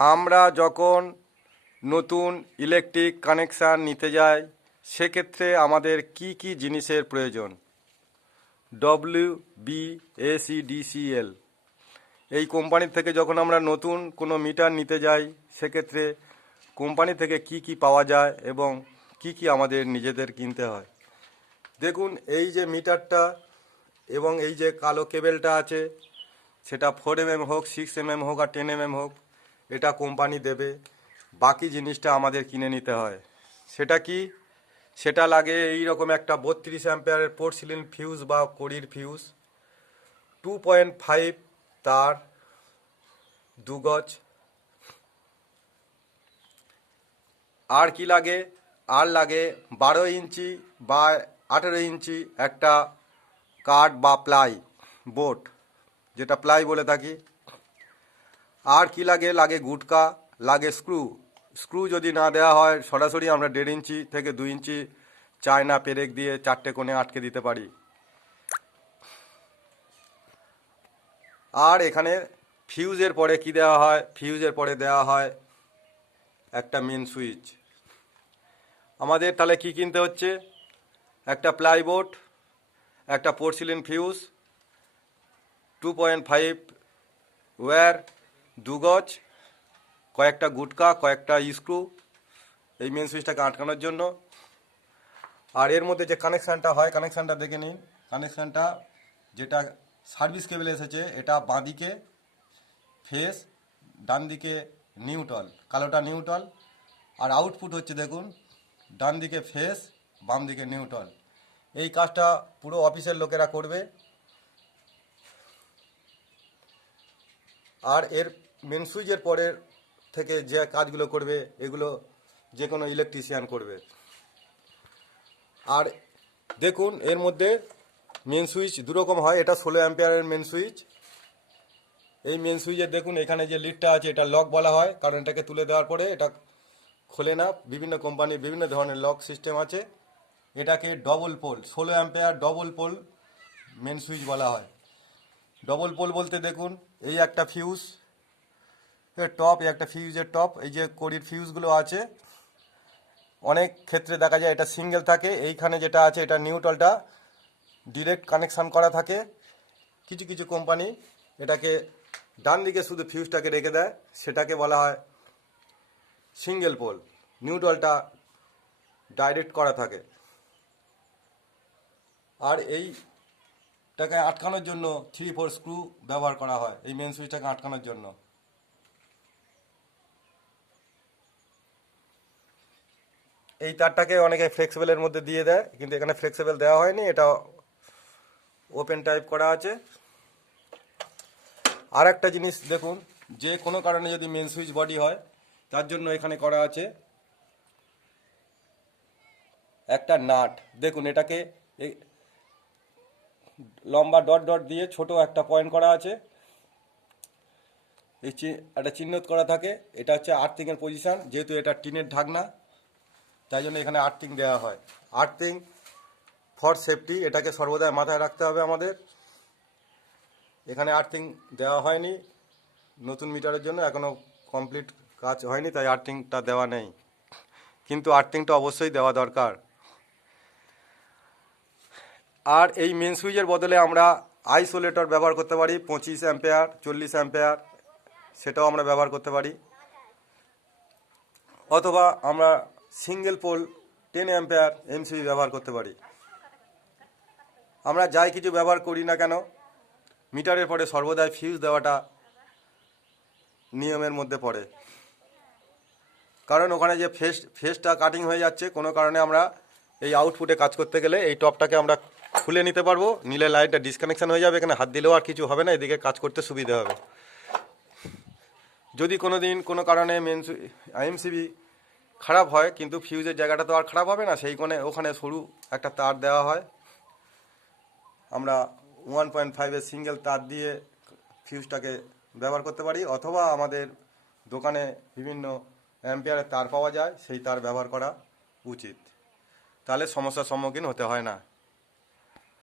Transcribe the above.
আমরা যখন নতুন ইলেকট্রিক কানেকশান নিতে যাই সেক্ষেত্রে আমাদের কি কি জিনিসের প্রয়োজন? WBACDCL এই কোম্পানির থেকে যখন আমরা নতুন কোনো মিটার নিতে যাই সেক্ষেত্রে কোম্পানি থেকে কি কি পাওয়া যায় এবং কি কি আমাদের নিজেদের কিনতে হয়। দেখুন, এই যে মিটারটা এবং এই যে কালো কেবেলটা আছে, সেটা 4mm হোক, 6mm হোক আর 10mm হোক, এটা কোম্পানি দেবে। বাকি জিনিসটা আমাদের কিনে নিতে হয়। সেটা কি? সেটা লাগে এই রকম একটা 32 অ্যাম্পিয়ারের পোর্সিলিন ফিউজ বা কড়ির ফিউজ, 2.5 তার, 2 গজ। আর কি লাগে? আর লাগে 12 ইঞ্চি বা 18 ইঞ্চি একটা কাঠ বা প্লাই বোর্ড, যেটা প্লাই বলে থাকি। আর কি লাগে? লাগে গুটকা, লাগে স্ক্রু। স্ক্রু যদি না দেওয়া হয় সরাসরি আমরা 1.5 ইঞ্চি থেকে 2 ইঞ্চি চায়না পেরেক দিয়ে 4টে কোণে আটকে দিতে পারি। আর এখানে ফিউজের পরে কি দেওয়া হয়? ফিউজের পরে দেওয়া হয় একটা মেন সুইচ। আমাদের তাহলে কি কিনতে হচ্ছে? একটা প্লাইবোর্ড, একটা পোর্সিলিন ফিউজ, 2.5 ওয়্যার, 2 গজ, কয়েকটা গুটকা, কয়েকটা স্ক্রু এই মেন সুইচটাকে আটকানোর জন্য। আর এর মধ্যে যে কানেকশানটা হয়, কানেকশানটা দেখে নিন। কানেকশানটা যেটা সার্ভিস কেবল এসেছে, এটা বাঁদিকে ফেস, ডান দিকে নিউট্রাল, কালোটা নিউট্রাল। আর আউটপুট হচ্ছে দেখুন, ডান দিকে ফেস, বাম দিকে নিউট্রাল। এই কাজটা পুরো অফিসের লোকেরা করবে। আর এর মেন সুইচের পরের থেকে যে কাজগুলো করবে এগুলো যে কোনো ইলেকট্রিশিয়ান করবে। আর দেখুন, এর মধ্যে মেন সুইচ দুরকম হয়। এটা 16 অ্যাম্পিয়ারের মেন সুইচ। এই মেন সুইচের দেখুন এখানে যে লিডটা আছে, এটা লক বলা হয়, কারণ এটাকে তুলে দেওয়ার পরে এটা খোলে না। বিভিন্ন কোম্পানির বিভিন্ন ধরনের লক সিস্টেম আছে। এটাকে double pole 16 ampere double pole main switch বলা হয়। ডবল পোল বলতে দেখুন, এই একটা ফিউজ এর টপ, এই একটা ফিউজের টপ, এই যে কড়ির ফিউজগুলো আছে, অনেক ক্ষেত্রে দেখা যায় এটা সিঙ্গেল থাকে। এইখানে যেটা আছে এটা নিউট্রালটা ডিরেক্ট কানেকশান করা থাকে। কিছু কিছু কোম্পানি এটাকে ডান দিকে শুধু ফিউজটাকে রেখে দেয়, সেটাকে বলা হয় সিঙ্গেল পোল। নিউট্রালটা ডাইরেক্ট করা থাকে। আর এইটাকে আটকানোর জন্য 3-4 স্ক্রু ব্যবহার করা হয় এই মেন সুইচটাকে আটকানোর জন্য। এই তারটাকে অনেকে ফ্লেক্সিবলের মধ্যে দিয়ে দেয়, কিন্তু এখানে ফ্লেক্সিবল দেওয়া হয়নি, এটা ওপেন টাইপ করা আছে। আর একটা জিনিস দেখুন, যে কোনো কারণে যদি মেন সুইচ বডি হয়, তার জন্য এখানে করা আছে একটা নাট। দেখুন, এটাকে লম্বা ডট ডট দিয়ে ছোট একটা পয়েন্ট করা আছে। এই একটা চিহ্নিত করা থাকে। এটা হচ্ছে আর্থিংয়ের পজিশান। যেহেতু এটা টিনের ঢাকনা, তাই জন্য এখানে আর্থিং দেওয়া হয়। আর্থিং ফর সেফটি, এটাকে সর্বদাই মাথায় রাখতে হবে আমাদের। এখানে আর্থিং দেওয়া হয়নি নতুন মিটারের জন্য, এখনও কমপ্লিট কাজ হয়নি, তাই আর্থিংটা দেওয়া নেই, কিন্তু আর্থিংটা অবশ্যই দেওয়া দরকার। আর এই মেন সুইচের বদলে আমরা আইসোলেটর ব্যবহার করতে পারি, 25 অ্যাম্পিয়ার, 40 অ্যাম্পিয়ার, সেটাও আমরা ব্যবহার করতে পারি। অথবা আমরা সিঙ্গেল পোল 10 অ্যাম্পিয়ার এমসিবি ব্যবহার করতে পারি। আমরা যাই কিছু ব্যবহার করি না কেন, মিটারের পরে সর্বদাই ফিউজ দেওয়াটা নিয়মের মধ্যে পড়ে। কারণ ওখানে যে ফেসটা কাটিং হয়ে যাচ্ছে, কোনো কারণে আমরা এই আউটপুটে কাজ করতে গেলে এই টপটাকে আমরা খুলে নিতে পারবো, নিলে লাইনটা ডিসকানেকশন হয়ে যাবে, এখানে হাত দিলেও আর কিছু হবে না, এদিকে কাজ করতে সুবিধা হবে। যদি কোনো দিন কোনো কারণে মেন আইএমসিবি খারাপ হয়, কিন্তু ফিউজের জায়গাটা তো আর খারাপ হবে না, সেই কোণে ওখানে সরু একটা তার দেওয়া হয়। আমরা 1.5-এর সিঙ্গেল তার দিয়ে ফিউজটাকে ব্যবহার করতে পারি, অথবা আমাদের দোকানে বিভিন্ন অ্যাম্পিয়ারের তার পাওয়া যায়, সেই তার ব্যবহার করা উচিত। তাহলে সমস্যার সম্মুখীন হতে হয় না।